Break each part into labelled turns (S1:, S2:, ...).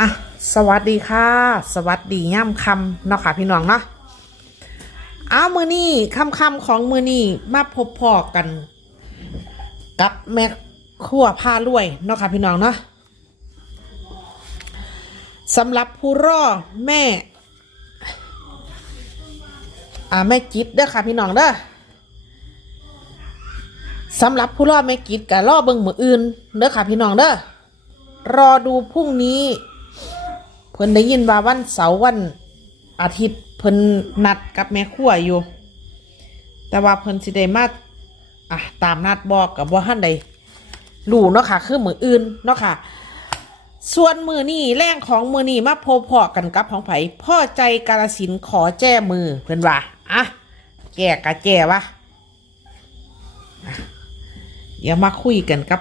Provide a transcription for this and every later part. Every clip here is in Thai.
S1: อะสวัสดีค่ะ สวัสดีย่ำคำเนาะค่ะพี่น้องเนาะเอามือนี่คำคำของมือนี่มาพบพอกัน กับแม่ขั้วผ้ารวยเนาะค่ะพี่น้องเนาะสำหรับผู้รอแม่อ่าแม่จิตเด้อค่ะพี่น้องเด้อสำหรับผู้รอแม่จิตกับรอเบิงมืออื่นเด้อค่ะพี่น้องเด้อรอดูพรุ่งนี้ เพิ่นได้ยินว่าวันเสาร์วันอาทิตย์เพิ่นนัดกับแม่ครัวอยู่ แต่ว่าเพิ่นสิได้มาอะตามนัดบอกกับว่าท่านใดรู้เนาะค่ะ คือมืออื่นเนาะค่ะ ส่วนมือนี่แรงของมือนี่มาโพบพอกันกับของไผพ่อใจกาลสินขอแจ้มือเพิ่นว่าอะแก่กะแจ้วะอะเดี๋ยวมาคุยกันกั
S2: บ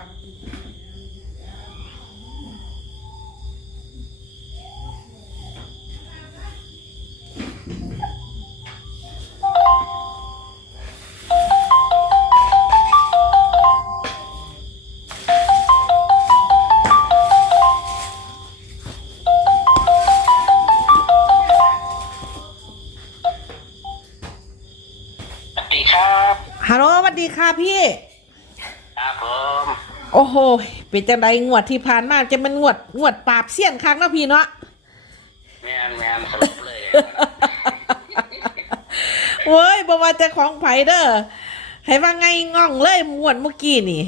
S1: ฮัลโหลสวัสดีค่ะพี่
S2: ครับผม
S1: โอ้โห เป็นจังไดงวดที่ผ่านมาจะเป็นงวดงวดปราบเสี้ยนครั้งเนาะพี่เนาะ
S2: แมนแมนสรุปเลย
S1: เว้ยบอกว่าจะของไผเด้อให้ว่าไงง่องเลยงวดเมื่อกี้นี่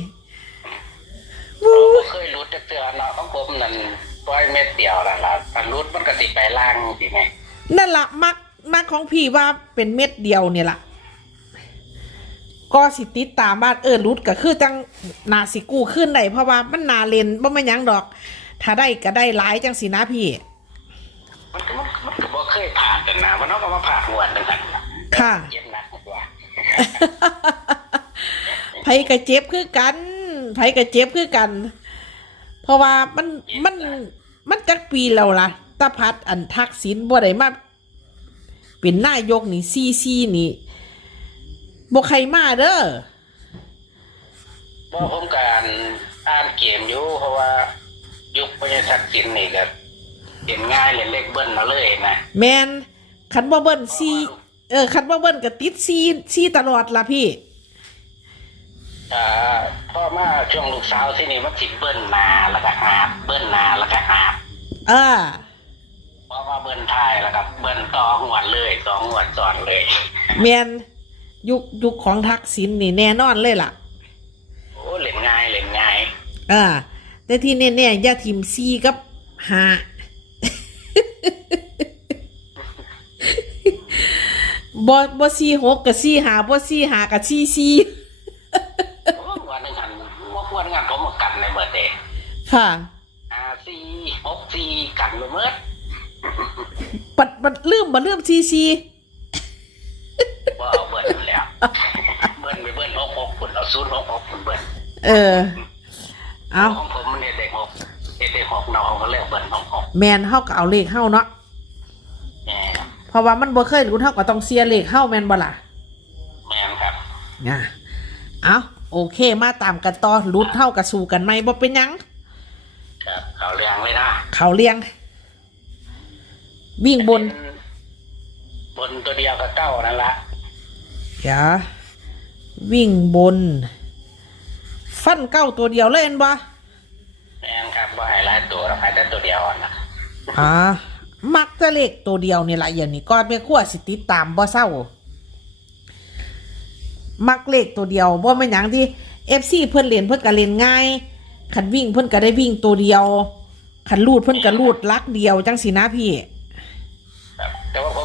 S2: ผมก็เคยรุดจะเตือนเนาะของผมนั่นปล่อยเม็ดเดียวนั่นล่ะอันรุดมันก็ติดไปล่างสิไง
S1: นั่นละมักมักของพี่ว่าเป็นเม็ดเดียวเนี่ยละ ก็สิติดตามบ้านเออรุดก็คือจังนาสิกู้ขึ้นได้เพราะว่ามันนาเลนบ่แม่นหยังดอก ถ้าได้ก็ได้หลายจังสินะพี่
S2: มันก็มันมันก็บ่เคยผ่านกันนะมันต้องก็มาผ่านงวดหนึงกัน
S1: ค่ะ
S2: เจ็บหนักกว่า
S1: ไผกระเจ็บคือกันไผกระเจ็บคือกัน เพราะว่ามันมันมันจักปีแล้วล่ะตาพัดอันทักษิณบ่ได้มาเป็นนายกนี่ซีซีนี่ บ่ใครมาเด้อ
S2: เพราะผมการอ่านเกมอยู่เพราะว่า ยุคพญาศักดิ์สินนี่ก็เห็นง่ายเลยเลขเบิ้ลมาเลยนะ
S1: แมนคันบ่เบิ้นซีเออคันบ่เบิ้นก็ติดซีซีตลอดล่ะพี่
S2: อ่าพ่อมาช่วงลูกสาวที่นี่มันสิเบิ้ลมาแล้วก็หาบเบิ้ลมาแล้วก็หาบ
S1: เออ
S2: เพราะว่าเบิ้ลทายแล้วก็เบิ้ลต่อหวดเลยสองหวดซ้อนเลย
S1: แมน ยุคยุคของทักษิณนี่แน่นอนเลยล่ะ
S2: โอ้เล่นง่ายเล่นง่าย
S1: เอ่าแต่ที่แน่ๆอย่าทิมซีกับหาบ่บ่ซีหกกับซีหาบ่ซีหากับซีซี
S2: โอ้วันหนึ่งหันว่าควรงานผมมากันในเมื่อเดย์
S1: ค่ะ
S2: อาซีหกซีกันไปเมื่อ
S1: ปัดปัดลืมบ่ลืมซีซี
S2: ว่าเอาเบิ้ลแล้วเบิ้ลไปเบิ้ลหกหกคุณเอาศูนย์หกหกคุณเบิ้ล
S1: เออ เอา
S2: ของผมมันเนี่ยเด็กหกเด็กหกน้องเขาเรียกเบิ้ลหกหก
S1: แมนเฮาก็เอาเลขเฮาเนาะ
S2: แหม
S1: เพราะว่ามันบ่เคยรู้เฮาก็ต้องเสียเลขเฮาแม่นบ่ล่ะ
S2: แมนครับ
S1: อะเอาโอเคมาตามกันต่อรุดเฮาก็สู้กันใหม่บ่เป็นหยัง
S2: ครับเขาเรียงเลยนะ
S1: เขาเลี้ยง วิ่งบน
S2: บนตัวเดียวกับเก้านั่นละ
S1: เดี๋ยววิ่งบน ฟันเก้าตัวเดียวเลยเห็นบ่
S2: แมนครับว่าให้หลายตัวแล้วให้แต่ตัวเดียวนะ
S1: อ่ามักจะเลขตัวเดียวนี่แหละอย่างนี้ก่อนแม่ขั้วสิติดตามบ่เศร้า มักเลขตัวเดียวบ่แม่นหยังที่เอฟซีเพิ่นเล่นเพิ่นก็เล่นง่ายคันวิ่งเพิ่นก็ได้วิ่งตัวเดียวคันลูดเพิ่นก็ลูดลักเดียวจังสินะพี่
S2: ครับแต่ว่าผ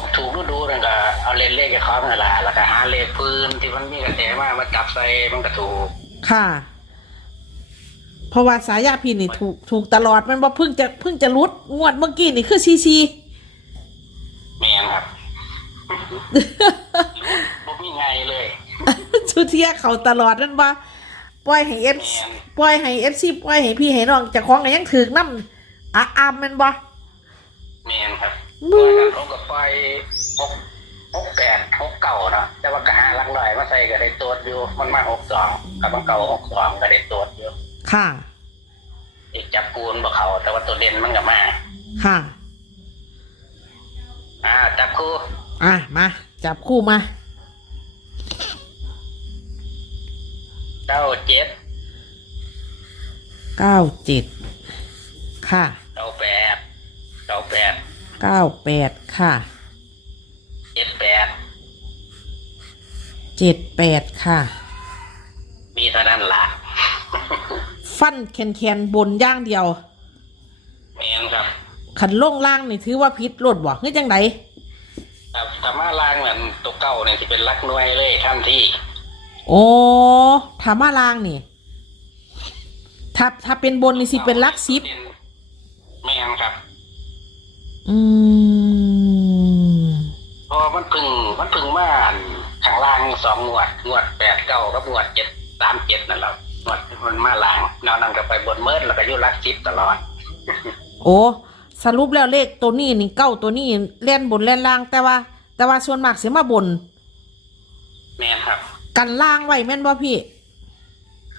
S2: มถูกดูดูนั่นก็ เอาเลนเลขกับเขาเนั่นแหละแล้วก็หาเลขปืนที่มันมีกระแสมามาจับใส่มันก็ถูก
S1: ค่ะ เพราะว่าสายาพี่นี่ถูกถูกตลอดมันบ่เพิ่งจะเพิ่งจะรุดงวดเมื่อกี้นี่คือซีซี
S2: แมนครับบ่มีไงเลย
S1: ชุดเทียเขาตลอดนั่นว่าปล่อยให้เอฟปล่อยให้เอฟซีปล่อยให้พี่ให้น้องเจะคล้าของก็ยังถือน้ำอะอามแมันบ่
S2: แมนครับ
S1: บู๊
S2: ตอนนั้นผมก็ไปหก หกแปดหกเก่าเนาะแต่ว่ากหาหลักหน่อยมาใส่ก็ได้ตัวจอยู่มันมาหกสองกับมันเก่าหกสองก็ได้ตัวจอยู่
S1: ค่ะ
S2: อีกจับปูนบ่เขาแต่ว่าตัวเด่นมันก็มา
S1: อค่ะ
S2: อ่าจับคู่
S1: อะ มา จับคู่มา
S2: เก้าเจ็ด
S1: เก้าเจ็ด ค่ะ
S2: เก้าแปดเก้าแปด
S1: เก้าแปดค่ะ
S2: เจ็ดแปด
S1: เจ็ดแปดค่ะ
S2: มีเท่านั้นล่ะ
S1: ฟันแคนแคนๆบนอย่างเดียว
S2: แมนครับ
S1: ขันลงล่างนี่ถือว่าพิษลดบ่เฮ้ยจังได
S2: ครับธรรมะล่างนั่นตัวเก้าเนี่ยที่เป็นลักหน่วยเลยทันที
S1: โอ้ถามาล่างนี่ ถ้าถ้าเป็นบนนี่สิเป็นลักซิป
S2: แมนครับ
S1: อืม
S2: เพราะมันพึ่งมันพึ่งมาอัน ข้างล่างสองงวดงวดแปดเก้ากับงวดเจ็ดสามเจ็ดนั่นแหละงวดมันมาล่างแนวนั้นก็ไปบนเมิดแล้วก็อยู่ลักซิปตลอด
S1: โอ้สรุปแล้วเลขตัวนี้นี่เก้าตัวนี้เล่นบนเล่นล่าง แต่ว่า แต่ว่าส่วนมากเสียมาบน
S2: แมนครับ
S1: กันล่างไว้แม่นบ่พี่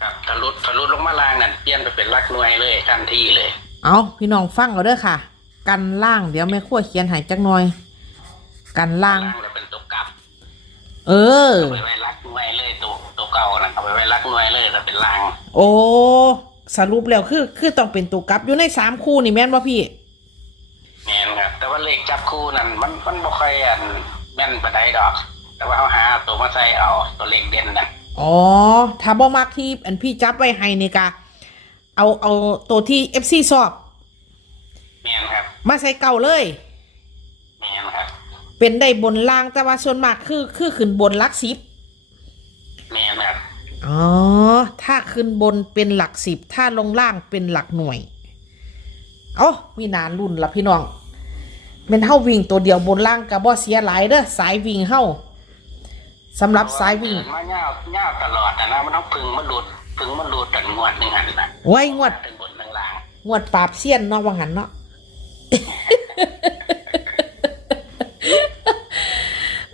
S2: ครับทะลุทะลุลงมาล่างนั่นเปลี่ยนไปเป็นลักหน่วยเลยทันทีเลย
S1: เอาพี่น้องฟังเอาเด้อค่ะ กันล่างเดี๋ยวแม่ขั้วเขียนใหายจักหน่อย กันล่าง
S2: ล่างเราเป็นตัวกลับ
S1: เออ
S2: เอาไปไว้ลักหน่วยเลยตัวตัวเก่านั่นเอาไปไว้ลักหน่วยเลยแต่เป็นล่าง
S1: โอ้สรุปแล้วคือคือต้องเป็นตัวกลับอยู่ในสามคู่นี่แม่นบ่พี่
S2: แมนครับ แต่ว่าเลขจับคู่นั่นมันมันบ่ค่อยอันแม่นปานใดดอก แต่ว่าเขาหาตัวมาใส่เอาตัวเลขเด่นนั่น
S1: อ๋อ ถ้าบ่มักที่อันพี่จับไว้ให้นี่กะเอาเอาตัวที่ FC สอบ
S2: แมนครับ
S1: มาใส่เก่าเลย
S2: แมนครับ
S1: เป็นได้บนล่างแต่ว่าส่วนมากคือคือขึ้นบนหลักสิบ
S2: แมนครับ
S1: อ๋อ ถ้าขึ้นบนเป็นหลักสิบ ถ้าลงล่างเป็นหลักหน่วย เอ้ามีนานรุ่นละพี่น้องเป็นเฮาวิ่งตัวเดียวบนล่างกับบ่เสียหลายเด้อสายวิ่งเฮาสำหรับสายวิ่ง
S2: เดินมาเงาเงาตลอดนะนะมันต้องพึ่งมันหลุดพึ่งมันหลุดกันงวดหนึ่งหันนะ
S1: ไว้งวด
S2: ถึงบนทั้งล่าง
S1: งวดปราบเสี้ยนเนาะว่าหันเนาะ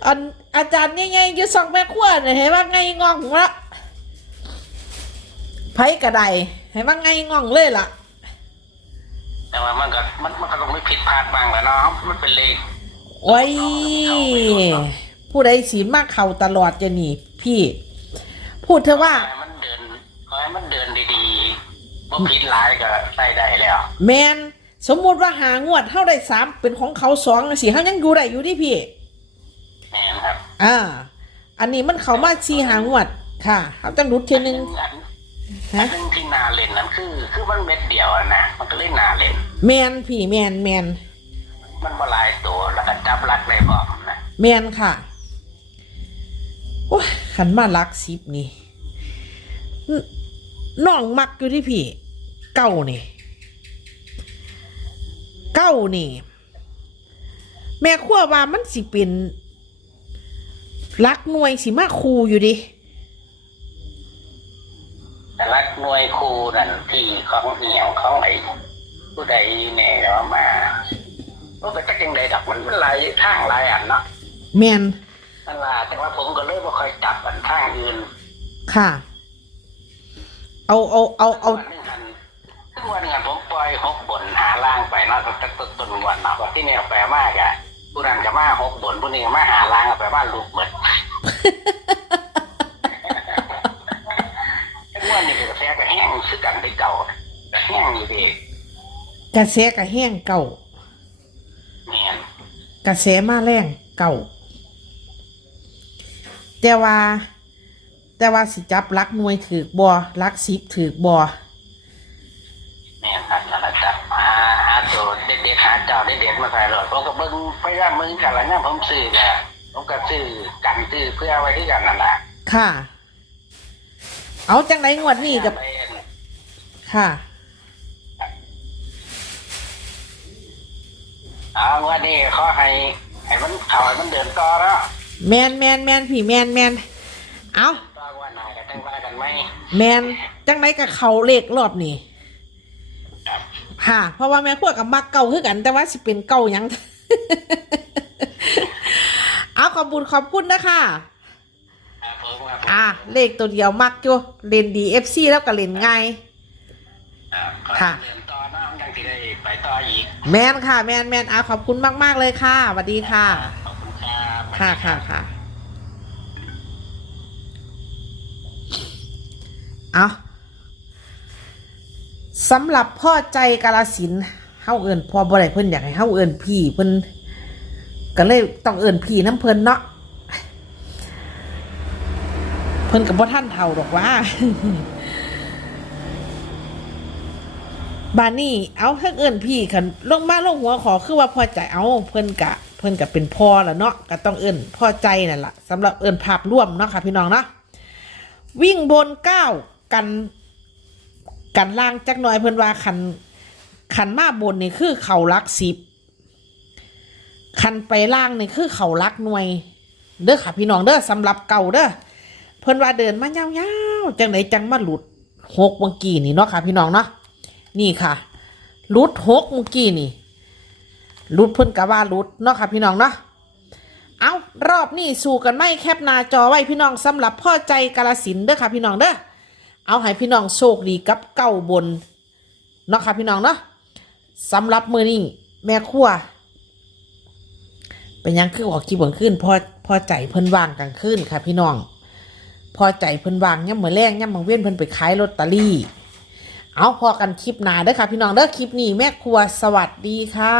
S1: อันอาจารย์ง่ายๆอยู่สองแม่ขั้วเนี่ยเห็นว่าไงงองละไผกระไดเห็นว่าไงงองเลยล่ะ
S2: แต่ว่ามันก็มันมันก็ต้องไม่ผิดพลาดบ้างแหละเนาะมันเป็นเลข
S1: โอ้ยผู้ใดสีมากเข่าตลอดจะหนีพี่ พูดเถอะว่า
S2: ขอให้มันเดินขอให้มันเดินดีๆว่าผิดหลายก็ใส่ได้แล้ว
S1: แมนสมมุติว่าหางวดเท่าได้สามเป็นของเขาสองสิเขายังอยู่ได้อยู่ที่พี่
S2: แม่นครับ
S1: อ่า อันนี้มันเขามาชีหางวดค่ะเขาจังรุดเทียนึง
S2: อัน
S1: ฮะ
S2: อันหนึงที่นาเล่นนั่นคือ คือมันเม็ดเดียวอะนะมันก็เล่นนาเล่น
S1: แมนพี่แมนแมน
S2: มันบ่หลายตัวแล้วก็จับลักได้บอกนะ
S1: แมนค่ะโอ้ยขันมาลักสิบนี่นน้องมักอยู่ที่พี่ เก้านี่ เก้านี่ แม่ขั้วว่ามันสิเป็น ลักหน่วยสิมาคูอยู่ดิ
S2: แต่ลักหน่วยครูนั่นที่ของเหนียวของไอ้ผู้ใดแน่เอามาว่าไปจักยังใดดอกมันหลายทางหลายอันเนาะ
S1: แมน
S2: นั่นล่ะแต่ว่าผมก็เลยบ่ค่อยจับอันทางอื่น
S1: ค่ะ เอาเอาเอาเอา
S2: วันหนึงหันทุกวันหนึงหันผมปล่อยหกบนหาล่างไปเนาะตั้งแต่ต้นต้นวันเนาะว่าที่แนวแปลมากอะผู้นั้นก็มาหกบนผู้นี้ก็มาหาล่างก็แปลว่าลูกเหมือน ทุกวันนี้ก็แท้ก็แห้งคือกันได้เก่าก็แห้งอยู่ดี
S1: กระแสกระแห้งเก่า
S2: แม่น
S1: กระแสมาแรงเก่า แต่ว่า แต่ว่าสิจับลักหน่วยถือกบอลักสิบถือกบอ
S2: แม่นครับนั่นแหละจับหาหาตัวเด็ดๆหาเจ้าเด็ดๆมาใส่รถผมก็เบิ่งพยายามมึงกันละเนี่ยผมซื้อแก ผมก็ซื้อกันซื้อเพื่อไว้ที่กันนั่นแหละ
S1: ค่ะ เอาจังไหนงวดนี้กับค่ะ
S2: อ่างวันนี้ขอให้ ให้มันเขาให้มันเดินต่อแล้ว
S1: แมนแมนแมนพี่แมนแมนเอา
S2: ต่อวันไหนก็ตั้งว่ากันไหม
S1: แมนจังไหนกับเขาเลขรอบนี้
S2: ครับ
S1: ค่ะ เพราะว่าแม่ขั้วกับมักเก่าคือกัน แต่ว่าสิเป็นเก่าหยังเอา ขอบคุณขอบคุณนะคะ
S2: ครับผมครับผม
S1: อะเลขตัวเดียวมักอยู่เล่นดีเอฟซีแล้วก็เล่นง่าย
S2: ครับขอ
S1: ค่ะ
S2: เดินต่อน้ำยังที่ได้ไปต่ออีก
S1: แมนค่ะ แมนแมนอาขอบคุณมาก ๆ เลยค่ะสวัสดีค่ะ
S2: ขอบคุณครับ
S1: ค่ะค่ะค่ะเอาสำหรับพ่อใจกาลสินธุ์เฮาเอิญพ่อบ่ได้เพิ่นอยากให้เฮาเอิญพี่เพิ่น ก็เลยต้องเอิญพี่น้ำเพลินเนาะเพิ่นกับบ่ท่านเท่าดอกว่าบานนี่เอาเพิ่งเอิญพี่คันลงมาลงหัวขอคือว่าพอใจเอาเพิ่นกะ เพิ่นกะเป็นพ่อแล้วเนาะก็ต้องเอิญพ่อใจนั่นแหละสำหรับเอิญภาพร่วมเนาะค่ะพี่น้องเนาะวิ่งบนเก้ากัน กันล่างจักหน่อยเพิ่นว่าคันคันมาบนนี่คือเขารักสิบ คันไปล่างนี่คือเขารักหน่วย เด้อค่ะพี่น้องเด้อสำหรับเก่าเด้อเพิ่นว่าเดินมายาวๆจังไหนจังมาหลุดหกเมื่อกี้นี่เนาะค่ะ พี่น้องเนาะนี่ค่ะรุดหกเมื่อกี้นี่รุดเพิ่นกะว่ารุดเนาะค่ะ พี่น้องเนาะเอารอบนี้สู้กันไม่แคบหน้าจอไว้พี่น้องสำหรับพ่อใจกาลสินเด้อค่ะ พี่น้องเด้อเอาให้พี่น้องโชคดีกับเก้าบนเนาะค่ะพี่น้องเนาะสำหรับมือนี้แม่ครัว เป็นยังคือออกกี่บนขึ้นพอพอใจเพิ่นวางกลางคืนค่ะ พี่น้อง พอใจเพิ่นวางย่ำมือแรงย่ำบางเว้นเพิ่นไปขายลอตเตอรี่ เอาพอกันคลิปหน้าเด้อค่ะ พี่น้องเด้อคลิปนี้แม่ครัวสวัสดีค่ะ